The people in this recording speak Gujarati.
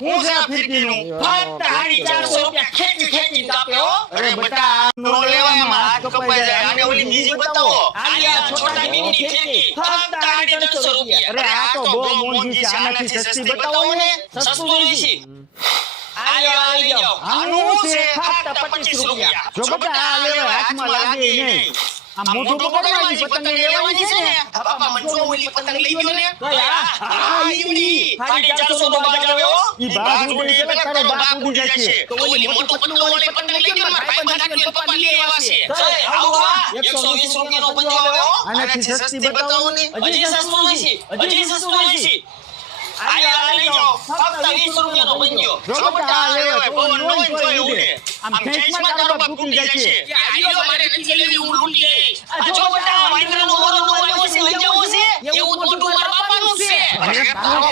હું છે આ ફિરકીનું ફક્ત 450 રૂપિયા ખેંચી કાપે હો અરે બટા નો લેવામાં હાથ કપાઈ જાય અને ઓલી બીજી બતાવો આલિયા છોટા બીબીની ફિરકી ફક્ત 350 રૂપિયા અરે આ તો બહુ મોંઘી છે આનાથી સસ્તી બતાવો ને સસ્તું જોઈશે આલી જાઓ આનું છે ફક્ત 25 રૂપિયા જો બટા આ લેવા હાથમાં લાગે નહીં આ મોઢું પકડવાની પતંગ લેવાની છે ને બાપા મને જો ઓલી પતંગ લઈ ગયો ને આ ઈવડી 450 નો બાજ આવે હો ઈ બાજ ઉડી પેલા તારો બાપ ઉડી જશે તો ઓલી મોટું પતંગ ઓલી પતંગ લઈ ગયો મારા ભાઈ બનાવીને પપ્પા લઈ આવ્યા છે આવો 120 રૂપિયાનો પંજો આવે હો આનાથી સસ્તી બતાવો ને હજી સસ્તું જોઈશે આલી જાઓ ફક્ત 20 રૂપિયાનો પંજો જો બટા આ લેવા પવન નો કોઈ ઉડે આમ ખેંચમાં તારો બાપ ઉડી જશે આલિયો મારે નથી લેવી હું લૂંટી લઈશ આ જો બટા વાંદરાનો મોરો નો આવ્યો છે લઈ જાવો છે એવું મોટું મારા બાપાનું છે અરે તારો